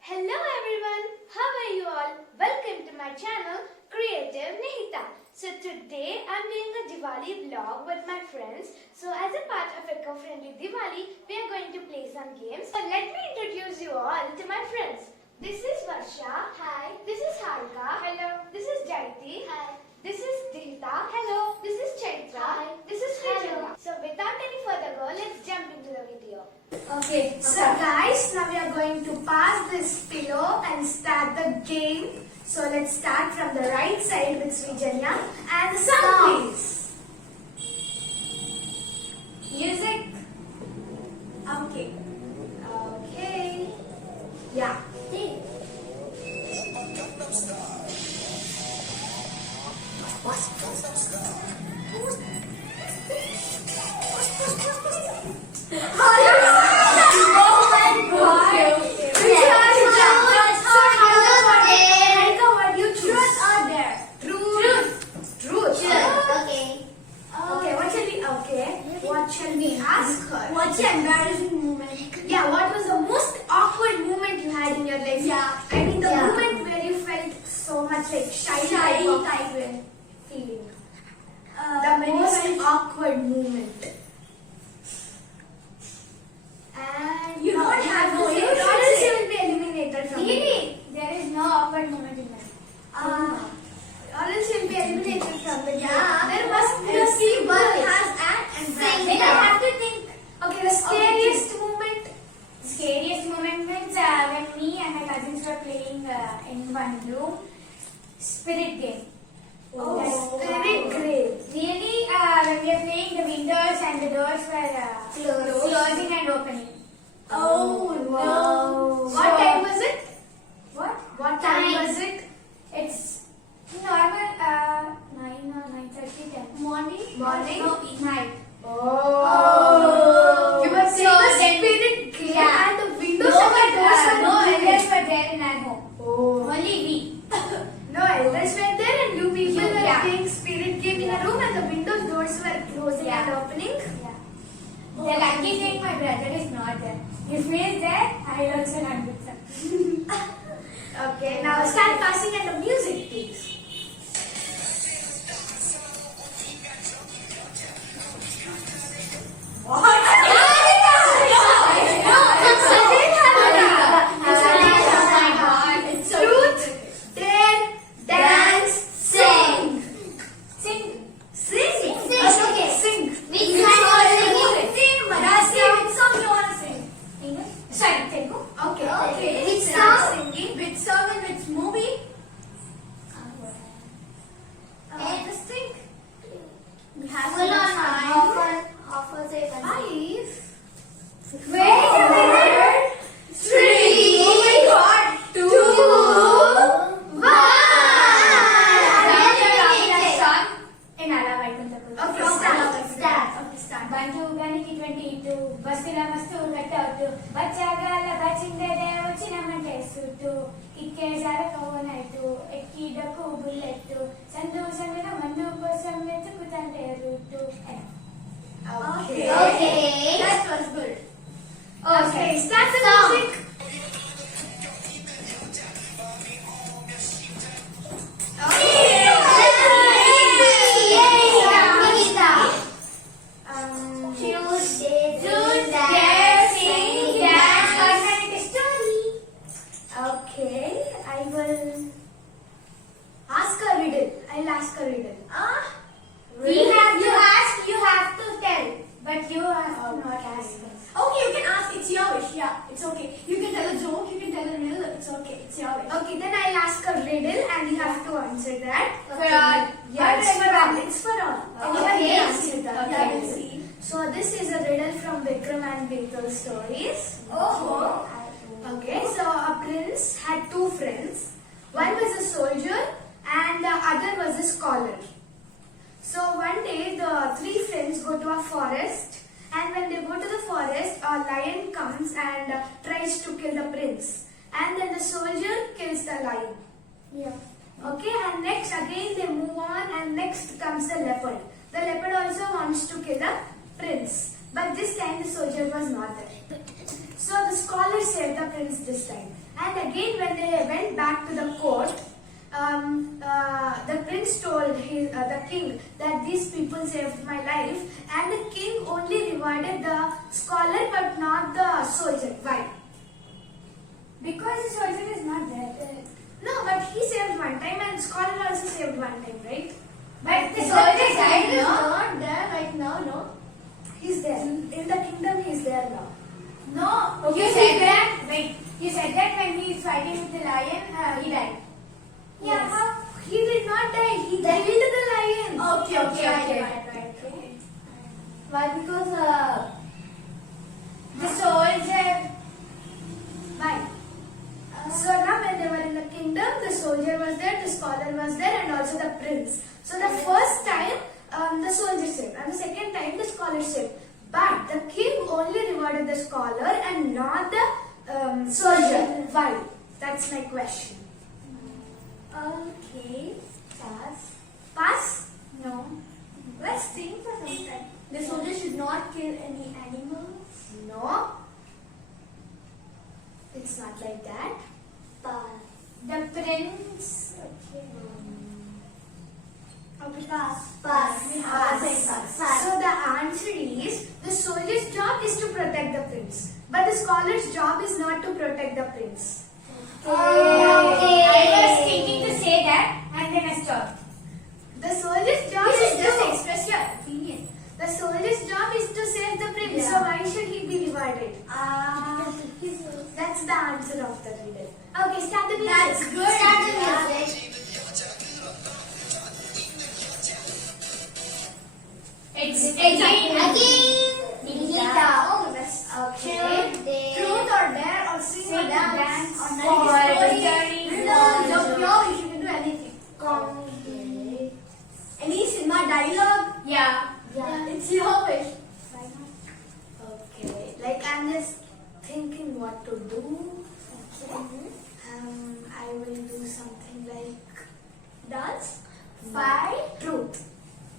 Hello everyone, how are you all? Welcome to my channel Creative Nihita. So today I'm doing a Diwali vlog with my friends. So as a part of eco-friendly Diwali, we are going to play some games. So let me introduce you all to my friends. This is Varsha. Hi. This is Harika. Hello. This is Jaiti. Hi. This is Dihita. Hello. This is Chaitra. Hi. This is Hello. So without any further go, let's jump into the video. Okay, so guys, now we are going to pass this pillow and start the game. So let's start from the right side with Srijanya and the song please. Music. Okay. Okay. Yeah. What shall we ask her? What's your embarrassing moment? Yeah, what was the most awkward moment you had in your life? Yeah. I mean the moment where you felt so much like shy type of feeling. The most awkward moment. And You don't have to say it. or else you will be eliminated from Really? There is no awkward moment in life. or else you will be eliminated from the game. There must be a people sequel. has act and Sing then it I out. have to think. Okay, the scariest moment. Scariest moment means when me and my cousins were playing in one room. Spirit game. Oh, Yes. spirit grave. Really, when we were playing, the windows and the doors were closing and opening. Oh no! So- What time was it? What? What time was it? It's normal 9 or 9:30 10. Morning. No, night. Oh! You were So saying the then- spirit grave Yeah. and the windows and the doors are no closing. elders were there in our home. Oh. Only we. No elders were there and you people were Yeah. playing spirit game in a room and the windows doors were closing Yeah. and opening. Yeah. The lucky thing, my brother is not there. If he is there, I will also not with him. Okay, now start passing at the music please. Truth, dare, dance, sing. Sing. Sing. Okay. Sing. Which song song are you are singing? sing? That's which song you want to sing? English? Sorry, Telugu. Okay. Okay. Which Which song? song? Singing. Which song and which movie? Just think. We have Full on time. offer say 5. Wait a minute. 3. Oh my God. 2. 1. In Ala Vaikuntapura. Okay, start. Okay, start. Bantu uganiki 22. Basila mastu gatautu. Bachagala bachindere ochinamanటే sutu. Ikke jarakavonaitu. Ekki daku bullettu. Sandu sandana mandu kosam vetukutante rutu. Okay. That was good. Okay, start the Song. music. Okay, I will ask a riddle. I'll ask a riddle. You have to tell, but you have to not ask us. Okay, you can ask. It's your wish. Yeah, it's okay. You can tell a joke. You can tell a riddle. It's okay. It's your wish. Okay, then I'll ask a riddle and you have to answer that. For all. Yeah, it's for all. It's for all. Anyone Okay. can answer that. Okay, Yeah. we'll see. So this is a riddle from Vikram and Beetle stories. Oh. Okay, so a prince had 2 friends. One was a soldier and the other was a scholar. So one day the 3 friends go to a forest, and when they go to the forest, a lion comes and tries to kill the prince. And then the soldier kills the lion. Yeah. Okay, and next again they move on, and next comes the leopard. The leopard also wants to kill the prince, but this time the soldier was not there. So the scholar saved the prince this time, And again, when they went back to the court, the prince told the king that these people saved my life, and the king only rewarded the scholar but not the soldier. Why? Because the soldier is not there. No, but he saved one time and scholar also saved one time, right? But the The soldier guy died is now. not there right now, no? He's there. In the kingdom, he's there now. No. You said that. Wait. You said that when he is fighting with the lion, he died. Yeah, how? He did not die. He killed the lion. Okay. Right. Why? Because The soldier. Why? So now when they were in the kingdom, the soldier was there, the scholar was there, and also the prince. So the first time, the soldier saved, and the second time, the scholar saved. But the king only rewarded the scholar and not the soldier. Why? That's my question. okay. Pass. Pass? No. Let's think for some time. The soldier should not kill any animals. No. It's not like that. The prince. Okay. Okay, pass. Pass. We have to say pass. So the answer is the soldier's job is to protect the prince, but the scholar's job is not to protect the prince. I was thinking to say that and then I stopped. The soldier's job You is should just to express your opinion. the soldier's job is to save the prince. Yeah. So why should he be rewarded? That's the answer of the riddle. Okay, start the music. That's good. Start the Yeah. music. It's again. Oh, that's Okay. truth or dare or sing or Sing, dance dance, or or story, story, riddle, or joke, you can do anything. Okay. Any cinema dialogue, Yeah. it's your wish. Okay. Like I'm just thinking what to do. I will do something like Dance? truth.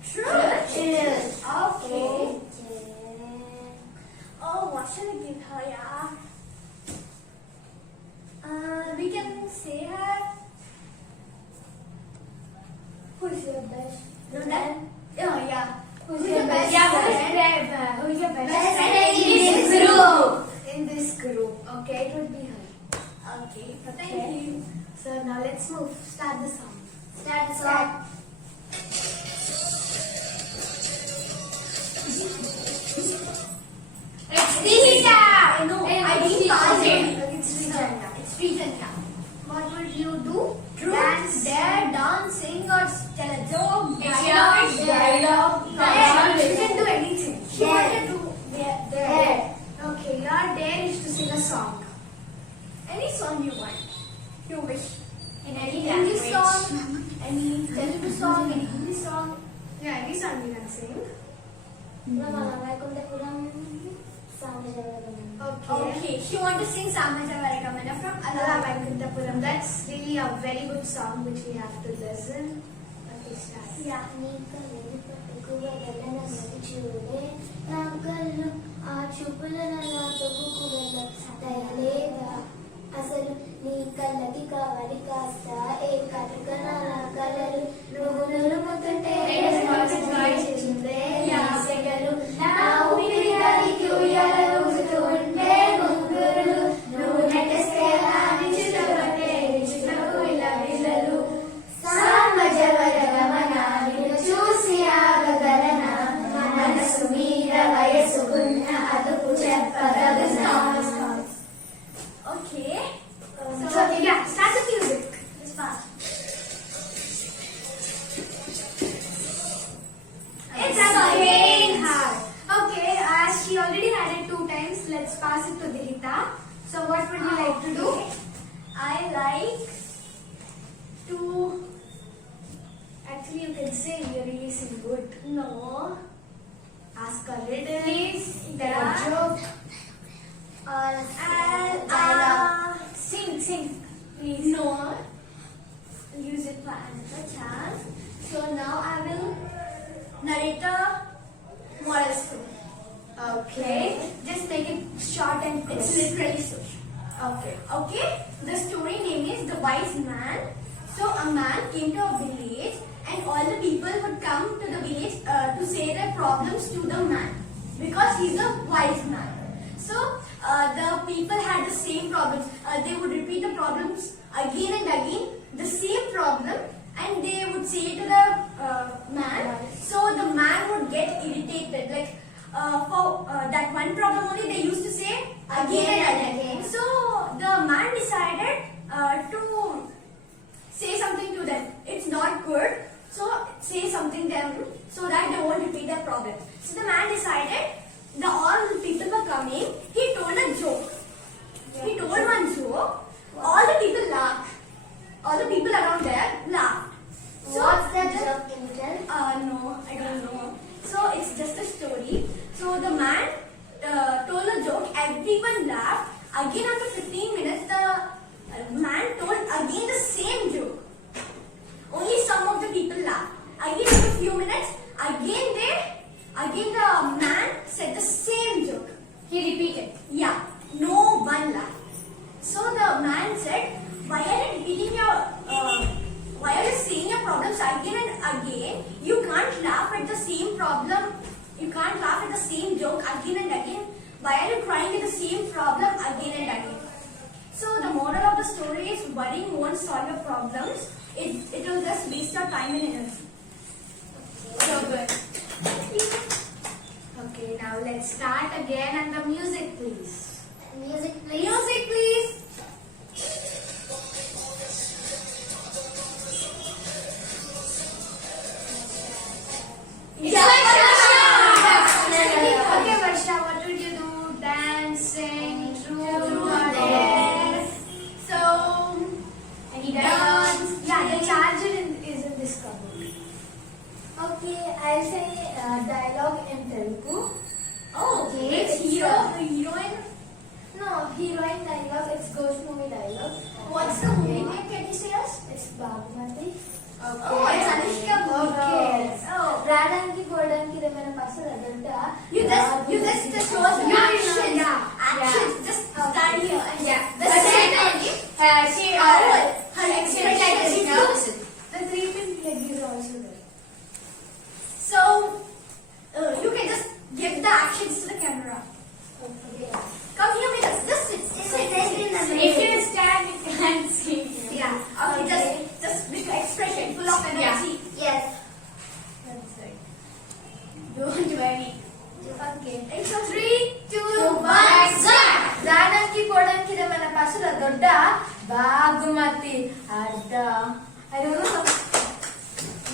Truth. Truth. Okay. Oh, what shall I give her? Yeah. We can say her. Who's your best? No, that. Oh, yeah. Who's your best? Yeah, friend? who's your best Best friend? friend in this group. In this group. Okay, it would be her. Okay. Thank you. So now let's move. Start the song. Start the song. It's Nihita. No, Hey, I didn't she- pass she- it. It's Vijaya. It's Pritanya. What would you do? Dance, dare, dance, sing, or tell a joke. It's dialogue, your dialogue. You can do anything. She wanted to Dare. Okay, your dare is to sing a song. any song you want. You wish. In Any any English language. song, any Telugu song, any Hindi song. Yeah, any song you can sing. Okay, she want to sing Samaja Varikamana from Alala Allah. Vaikunthapuram. That's really a very good song which we have to listen. Okay, start. Yeah. అసలు నీ కళ్ళకి కావాలి కాస్త ఏ కట్టుకన కలలు నువ్వు నులుముతుంటే సెగలు నా ఊపిరి గాలికి ఉయ్యాల ఊగుతూ ఉంటే ముంగురులు నువ్వు నెట్టేస్తే రాని చిటపటే చిటకు ఇలా విల్లలు సామజ వరగమన నిన్ను చూసి ఆగగలన మనసు మీద వయసుకున్న అదుపు చెప్పగలనా. Okay. So, yeah, start the music. It's fast. It's again hard. Okay, as she already had it 2 times, let's pass it to Dihita. So, what would you like to do? I like to. Actually, you can sing. You're really sing good. No. Ask a riddle. Please, Tell a yeah. joke. And Sing, please. no. Use it for another chance. So now I will narrate a moral story. Okay. Just make it short and quick. It's literally so. Okay. Okay. The story name is The Wise Man. So a man came to a village and all the people would come to the village to say their problems to the man because he's a wise man. So the people had the same problems. They would repeat the problems again and again, the same problem, and they would say it to the man. So the man would get irritated. Like for that one problem only, they used to say again and again. So the man decided to say something to them. It's not good. So say something to them so that they won't repeat their problem. So the man decided. All the people were coming. He told a joke. He told one joke. All the people laughed. All the people around there laughed. So What's the joke, can you tell? No, I don't know. So it's just a story. So the man told a joke. Everyone laughed. Again after 15 minutes, the man told again the same joke. Only some of the people laughed. Again after a few minutes, again the man said the same joke. He repeated. Yeah, no one laughed. So the man said, why are you repeating why are you saying your problems again and again? You can't laugh at the same problem. You can't laugh at the same joke again and again. Why are you crying at the same problem again and again? So the moral of the story is worrying won't solve your problems. It will just waste your time and energy. So good. Okay, now let's start again, and the music, please. Music, please. Music, please. Okay, Varsha, what would you do? Dancing, true or dare? So, Any dialogues? Yeah, the charger is in this cupboard. Okay, I'll say dialogue in Telugu. oh, Okay, it's it's, hero, the heroine. No, heroine dialogue, it's ghost movie dialogue. What's the movie name? Can you say us? It's Bagmati. Oh, it's Anushka Okay. Oh, రావడానికి పోవడానికి ఏమైనా పసలు అదంతా you just show us the actions. Yeah. Actions. Just stand here and the But same then, only. she, Her expression. the 3-pin plug is also there. So, you can just give the actions to the camera. Come here with us. Just sit. If you stand, you can't see. Yeah. Okay. Just with the expression, full of energy. Yes. That's right. Don't worry. Okay. It's a 3, 2, 1, రావడానికి పోవడానికి ఏమైనా పసలు దొడ్డ బాగుమతి అడ్డ I don't know.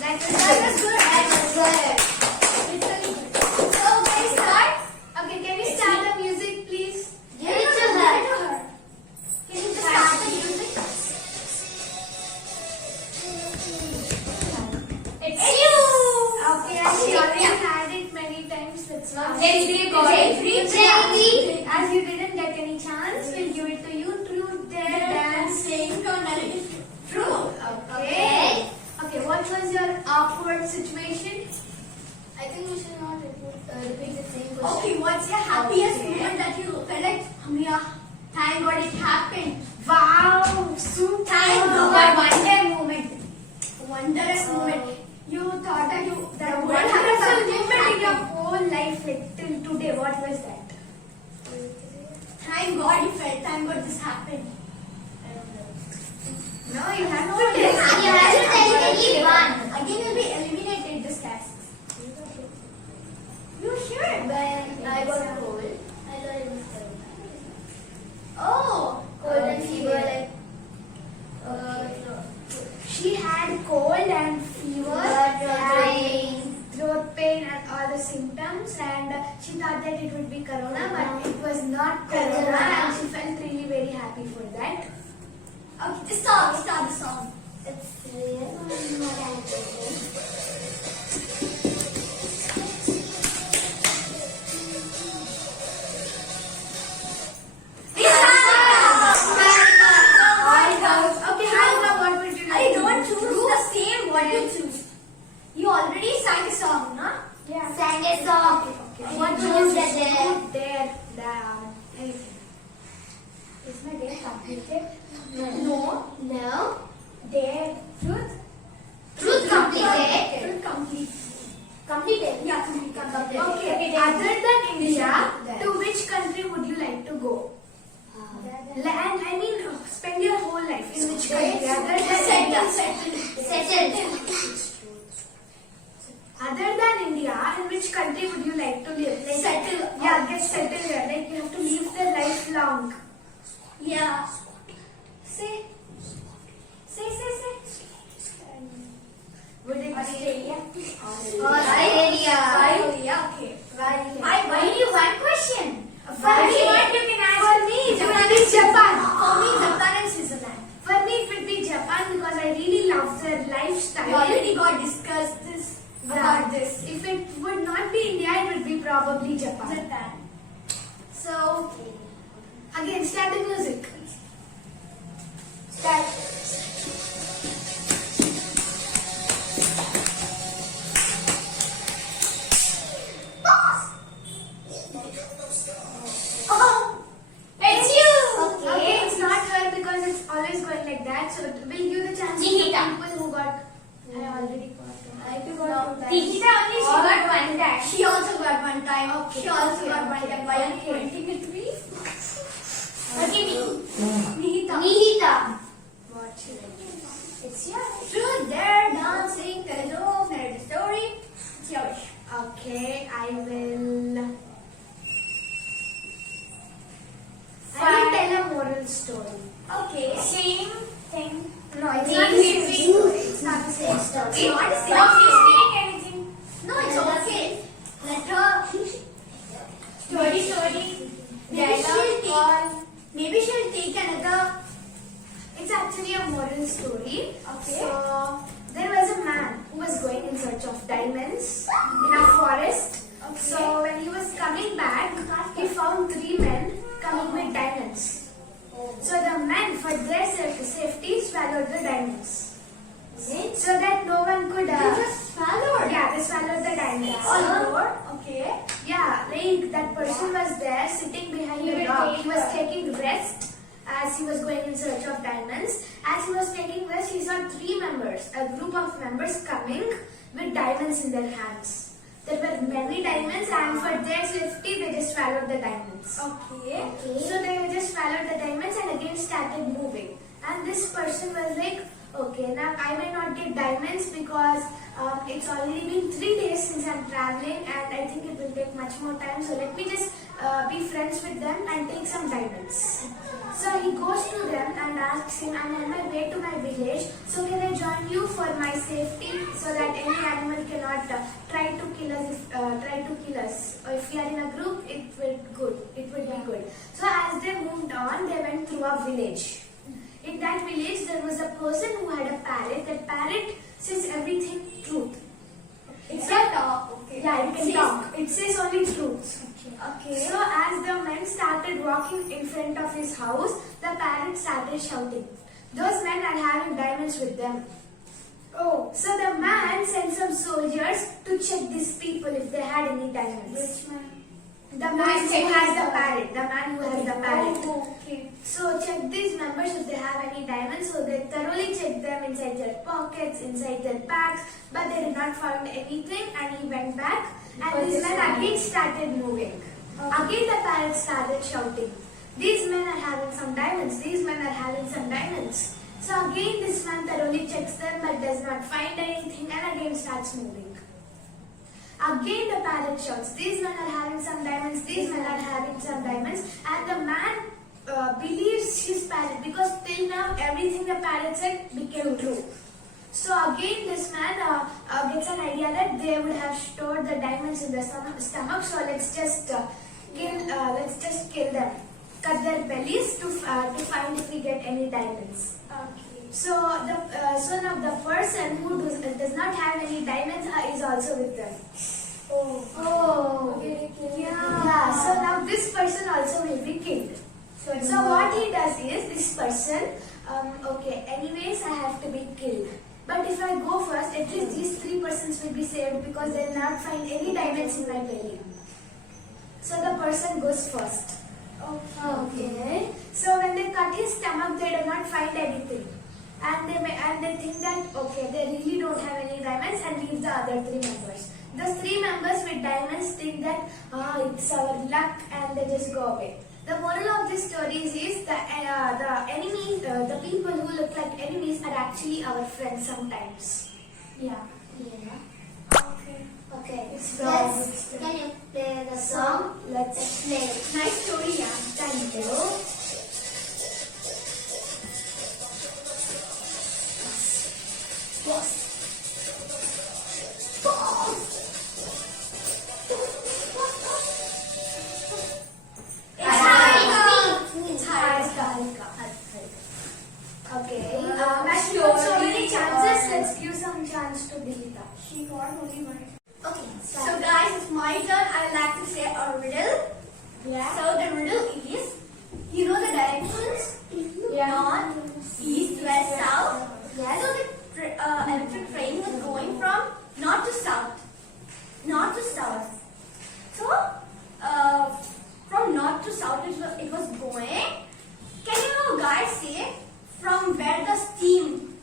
That was good. So, can we start? Okay, can we start the music, please? Give it to her. Can you just start the music? It's you. Okay, and she already had it many times. Let's not. As you didn't get any chance, we'll give it to you. Truth, dare, dance, sing, True. Okay. Okay, what was your awkward situation? I think we should not repeat the same question. Okay, what's your happiest Okay. moment that you felt like, Amia, thank God it happened. Wow, super. Thank God. But wonder moment. Wondrous moment. You thought that That would one happen, wonderful something moment in your happened. whole life, like till today, what was that? Thank God you felt. Thank God this happened. No, you have No, to you tell. have You have to tell only one. Again, you'll be eliminated this test. You sure? When I got cold, I thought it was cold. Oh, Cold and fever, like She had cold and fever and throat pain and all the symptoms, and she thought that it would be corona, but it was not corona, and she felt really very happy for that. okay. Just start the song. it's real. Okay, Hannah, what would you I like to don't do? choose the same what you choose. You already sang a song, no? Yeah. Sang a song. Okay. What Choose was the that there? there, down, anything. Is my day completed? No. No. Day truth? Truth completed. Truth complete. Completed. Yeah, complete. Okay. Other than India, to which country would you like to go? And I mean, spend your whole life in which country? Other than India. Settled. Other than India, in which country would you like to live? Like, Settle. Yeah, get settled here. Like you have to live there lifelong. Yeah. Say. Would it Australia. Australia. Okay. Why only one question? For Why me, not? You can ask. for me, it would be Japan. For me, Japan and Switzerland. For me, it would be Japan because I really love their lifestyle. We already got discussed this about this. If it would not be India, it would be probably Japan. Japan. So, again, start the music. Start. Oh, It's you. Okay, it's not her because it's always going like that. So, we'll give the chance to the Nikita. people who got. I already got. Nikita only she got one time. she also got one time. Okay. She also Okay, got one okay. time. Why are you Okay. pointing at me? Okay, me. Nihita. What should I do? It's yours. Truth, dare, dancing, tell a joke, narrate a story. It's yours. Okay, I will tell a moral story. Okay. Same thing. No, it's Same not the same thing. story. It's not the same story. It's not the same. What mistake anything? No, it's okay. Let her. Story. Maybe she'll take another. It's actually a moral story. Okay. So there was a man who was going in search of diamonds in a forest. Okay. So when he was coming back, he found 3 men coming with diamonds. So the men, for their safety, swallowed the diamonds. So that no one could. They just swallowed. Yeah, they swallowed the diamonds. All over. Okay. Yeah, like that person was there sitting behind He the will rock. take He was her. taking rest as he was going in search of diamonds. As he was taking rest, he saw 3 members, a group of members coming with diamonds in their hands. There were many diamonds, and for their safety, they just swallowed the diamonds. Okay. So they just swallowed the diamonds and again started moving. And this person was like, okay, now I may not get diamonds because it's already been 3 days since I'm traveling and I think it will take much more time. So let me just be friends with them and take some diamonds. So he goes to them and asks him, I'm on my way to my village, so can I join you for my safety so that any animal cannot try to kill us. Or if we are in a group, it will be good. So as they moved on, they went through a village. In that village, there was a person who had a parrot. That parrot says everything truth. It's a talk. Okay. Yeah, it can Says- talk. It says only truth. Okay. So as the men started walking in front of his house, the parrot started shouting. Those men are having diamonds with them. Oh, so the man sent some soldiers to check these people if they had any diamonds. Which man? The man who has the parrot. The man who has the parrot. Oh, okay. So check these members if they have any diamonds. So they thoroughly checked them inside their pockets, inside their bags, but they did not find anything. And he went back, and these men again started moving. Again the parrot started shouting. These men are having some diamonds. These men are having some diamonds. So again this man thoroughly checks them, but does not find anything, and again starts moving. Again the parrot shouts, these men are having some diamonds, these men are having some diamonds, and the man believes his parrot because till now everything the parrot said became true. So again this man gets an idea that they would have stored the diamonds in the stomach, so let's just kill them, cut their bellies to find if we get any diamonds. Okay. So now the person who does not have any diamonds is also with them. Oh, yeah. So now this person also will be killed. So what he does is this person, okay, anyways I have to be killed. But if I go first, at least these 3 persons will be saved because they will not find any diamonds in my belly. So the person goes first. Okay. So when they cut his stomach, they do not find anything, and they think that okay, they really don't have any diamonds, and leave the other three members. The three members with diamonds think that it's our luck, and they just go away. The moral of this story is the enemies, the people who look like enemies are actually our friends sometimes. Yeah. Okay. Okay. So, Can you play the song? Let's Play it. Nice story, yeah. thank you. Okay. As you got so many chances, let's give some chance to Dilita. She got only one. Okay, so guys, it's my turn. I like to say a riddle. Yeah. So the riddle is, you know the directions? Yeah. North, east, west, south. Yes. So the electric train was going from north to south. North to south. So, from north to south it was going. Can you guys say from where the steam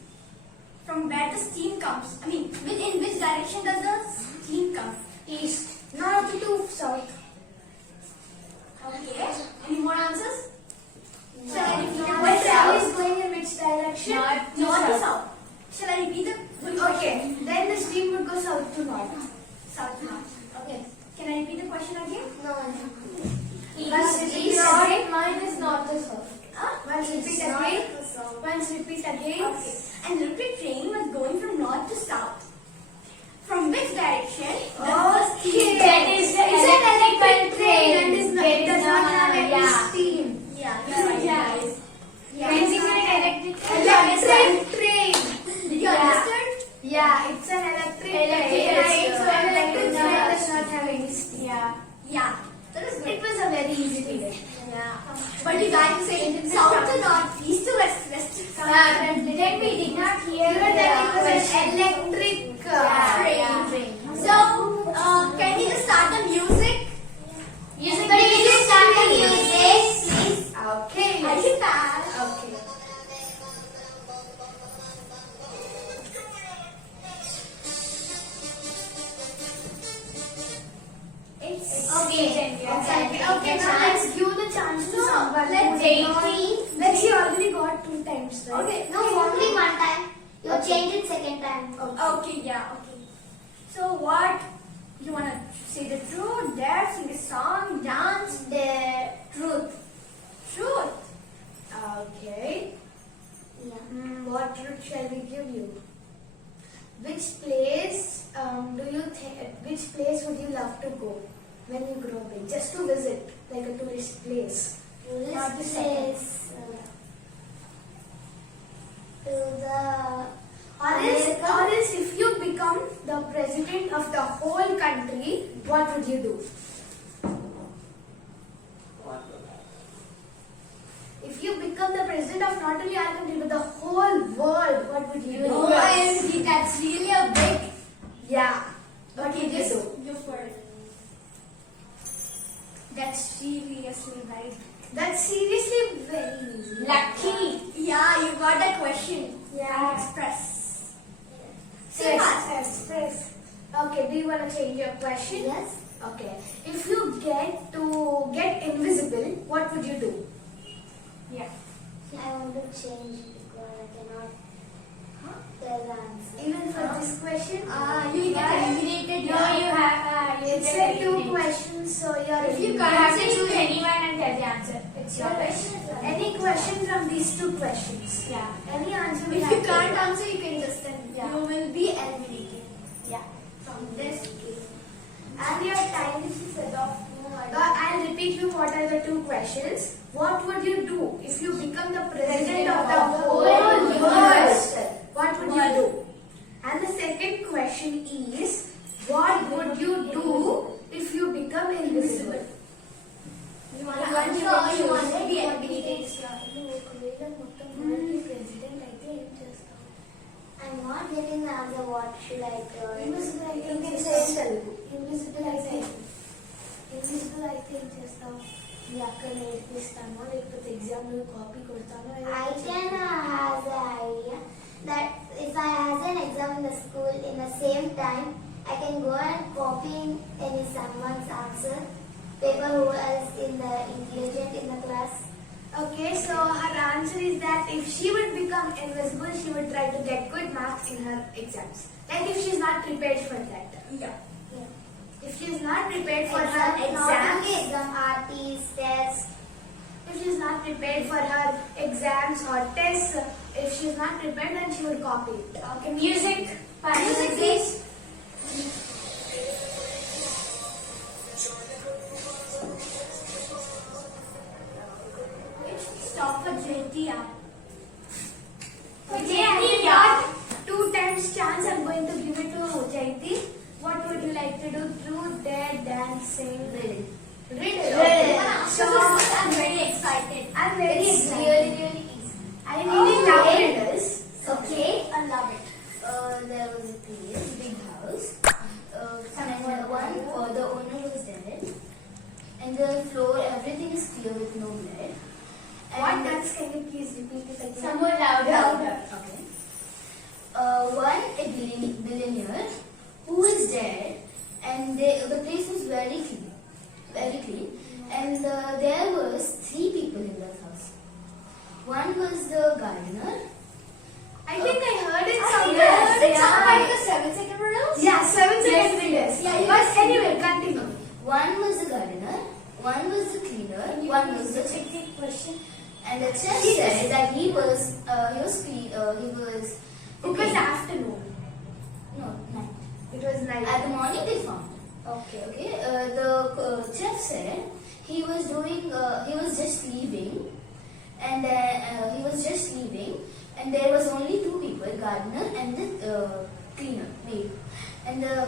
comes? I mean, in which direction does the steam come? East. North to south. Okay. Any more answers? Shall I repeat the Which question? train is going in which direction? North to south. Shall I repeat the Okay. Then the stream would go south to north. South to north. Okay. Can I repeat the question again? Once repeat again. Mine is north to south. Once repeat North again. to south. Once repeat again. Okay. And the electric train was going from north to south. From which direction? Okay. That is the It's an electrical electric train train. and There does is not no- have any yeah. steam. Yeah, you're right, Yeah. guys. Basically, electric. Electric train. Did you Yeah. understand? Yeah, it's an electric Electric train. train. So electric train does not have any steam. Yeah. Yeah. That is It good. was a very easy today. Yeah. But you guys say south to north, east to west, west to south. Then we did not hear You know that it was question. an electric Train. So, can you just start the music? Music. But you just start the music, please. Okay. I should pass. Okay. Okay. Okay, now let's give the chance to someone. let's who did take not- Let's see, already got 2 times, right? Okay. No, only one time. You Okay. change it second time. Okay, yeah, okay. So what? You wanna say the truth, dare, sing a song, dance? The truth. Truth. Okay. Yeah. What route shall we give you? Which place which place would you love to go when you grow big? Just to visit, like a tourist place. Not This place. To the Or else if you become the president of the whole country, what would you do? If you become the president of not only our country but the whole world, what would you do? OMG, that's really a big. Yeah. What Okay, would you just do? go for it. That's seriously right. That's seriously very easy. lucky. Yeah, you got that question. Yeah. Express. Yes, express. Okay, do you want to change your question? Yes. Okay. If you get invisible, what would you do? Yeah. I want to change because I cannot tell the answer. Even for this question? You get eliminated. No, you have. It's like 2 questions, so you're If you You can't have to say choose anything. anyone and tell the answer. It's your question. Any question from these 2 questions? Yeah. Any answer we If have you to can't give. answer, you can just tell. Yeah. You will be eliminated. Yeah. From this game. And your time is set off. I'll repeat you what are the 2 questions. What would you do if you become the president of the whole world? What would you do? And the second question is, what would you do if you become invisible? You want to answer or you want to be eliminated? I'm not getting the answer. What should I tell? Invisible, I think You can it's say Telugu. Invisible, I think. Invisible, I think just చేస్తావు మీ అక్కని నేర్పిస్తాను లేకపోతే ఎగ్జామ్లో copy కొడతాను I can has an idea that if I has an exam in the school in the same time, I can go and copy any someone's answer paper who is in the intelligent in the class. Okay, so her answer is that if she would become invisible, she would try to get good marks in her exams. Like if she's not prepared for that. Yeah. If she's not prepared for Exam, her not only exams, exam, RTs, tests. if she's not prepared for her exams or tests, if she's not prepared, then she would copy it. Okay, music. Music, please. Stop for JTR. Okay, I got 2 times chance. I'm going to give it to Jaiti. What would you like to do? True, dare, dance, sing, riddle. Riddle. Riddle. So I'm very excited. I'm very It's excited. really easy. I really love Okay. riddles. Okay. I love it. There was a place, big house. The owner was dead, and the floor, everything is clear with no blood. What dance? Can you please repeat it again? Some more louder. Okay. A billionaire who is dead, and the place was very clean, and there was 3 people in that house. One was the gardener. I think I heard it I somewhere. heard it Yeah. somewhere in the 7-second riddles. Yeah, 7-second riddles. Yeah, you But can anyway, continue. One was the gardener. One was the cleaner. One was the chef. Question. And the chef said that he was It was afternoon. no night. It was night. At the morning they found. Okay. Okay, the chef said he was just leaving, and there was only 2 people, gardener and the cleaner, maid. And the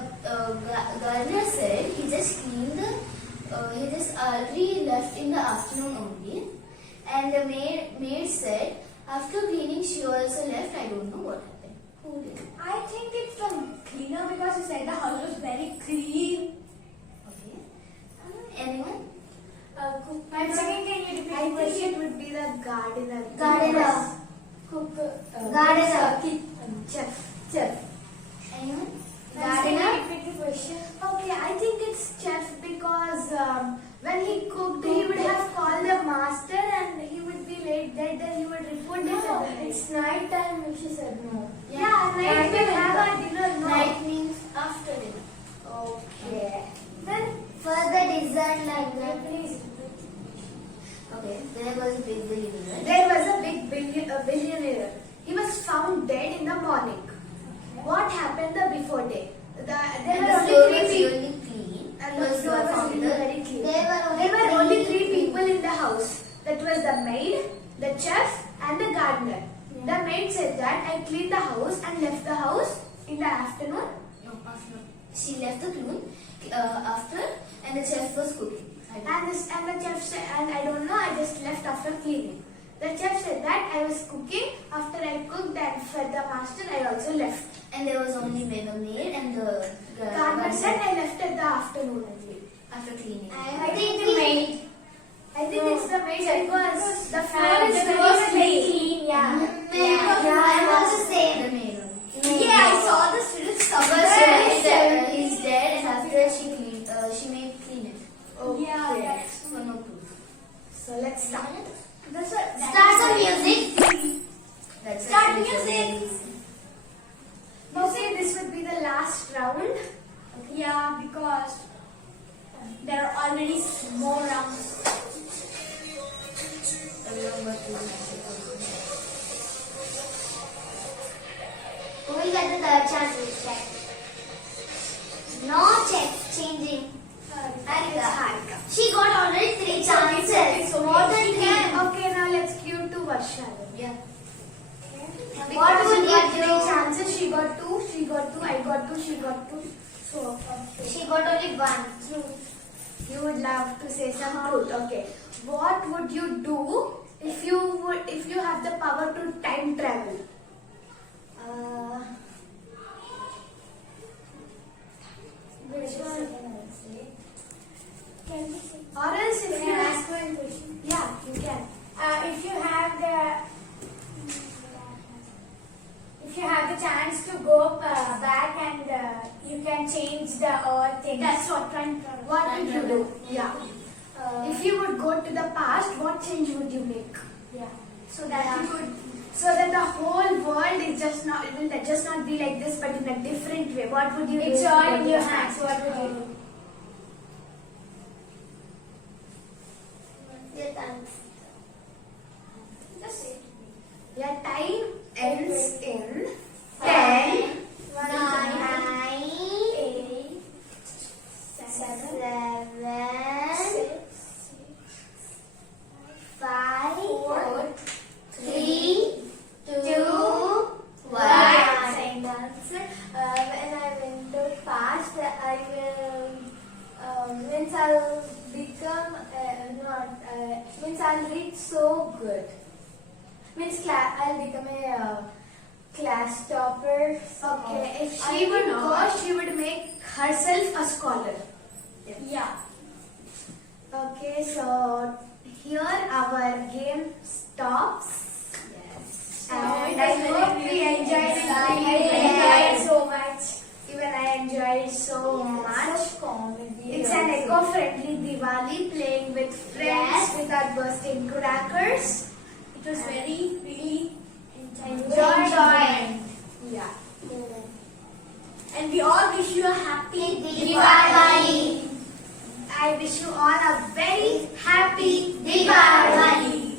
gardener said he just cleaned he just already left in the afternoon only, and the maid said after cleaning she also left. I don't know what happened. Who did? I think it's the cleaner because he said the house was very clean. Okay. Anyone? Once again, can you repeat? I think it would be the gardener. Gardener. Cook. Gardener. Chef. Anyone? Gardener. Repeat the question. Okay, I think it's chef because when he cooked, he would have called the master and he would be late. Then he would report it. It's night time. She said no. Yeah. Yeah, night we'll have our dinner. No. Night means after dinner. Okay. Then Further design like that. please. Okay, there was a big billionaire. There was a big billionaire. He was found dead in the morning. What happened the before day? There And were the only floor 3 was people. really clean. And Was the floor was found really the- very clean. There were There were only 3 three people in the house. That was the maid, the chef, and the gardener. The maid said that I cleaned the house and left the house in the afternoon. No, after. She left the clean after, and the chef was cooking. And the chef said, and I don't know, I just left after cleaning. The chef said that I was cooking. After I cooked and fed the master, I also left. And there was only the maid and the Gardener said I left at the afternoon only. after cleaning. I think the maid. I think it's the maid because the floor is the very floor is very clean. Yeah. Maid. Yeah, I'm also saying the maid. Yeah, I saw this riddle Because somewhere. he's dead, and after she made clean it Yeah, Okay. that's for no proof. So let's start. Start some music. That's Start it. music. Okay, this would be the last round. Yeah, because there are already more rounds. Everyone got to Who will get the third chance to check? No check, changing. Harika. She got already 3 chances. It's okay. More than She 3. can- Okay, now let's give to Varsha. Yeah. What Because would she you got do? 3 chances. She got 2, she got 2, I got 2, she got 2. So, She got only 1. you would love to say some truth. Okay. What would you do if you have the power to time travel? Which one? Or else if Can you I ask one question? yeah, you can. If you have the chance to go back and you can change the all things. That's what time travel. What would you do? Yeah. If you would go to the past, what change would you make? Yeah. So that you could. So that the whole world is just not, it will just not be like this, but in a different way. What would you do? It's if you all go in to your the hands. past? What would you do? Yeah, thanks. Just say it. Your time ends in 10, 9, 8, 7, 7, 5, 4, 3, 2, 1. Same answer. When I went to past, I will means I'll become means I'll read so good. Means I'll become a class topper. okay, if she would go, she would make herself a scholar. Yeah. Okay, so here our game stops. Yes. And I hope we enjoyed it. I enjoyed so much. Even I enjoyed so much. So comedy. It's an eco-friendly Diwali, playing with friends Yes. without bursting crackers. It was very, really Enjoying. Yeah. And we all wish you a happy Diwali. I wish you all a very happy Diwali.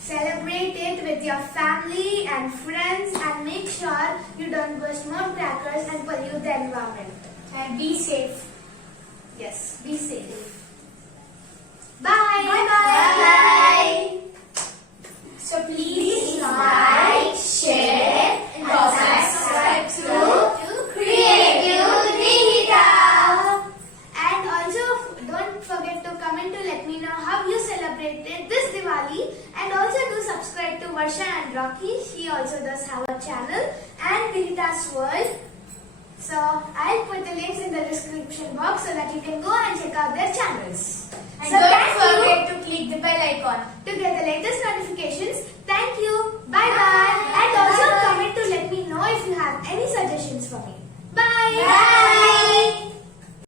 Celebrate it with your family and friends, and make sure you don't burst more crackers and pollute the environment. And be safe. Yes, be safe. Bye. Bye. So please Like, share, and subscribe to Creative Nihita. And also, don't forget to comment to let me know how you celebrated this Diwali. And also do subscribe to Varsha and Rocky. She also does have a channel. And Nihita's World. So, I'll put the links in the description box so that you can go and check out their channels. and So, don't thank you forget to click the bell icon. to get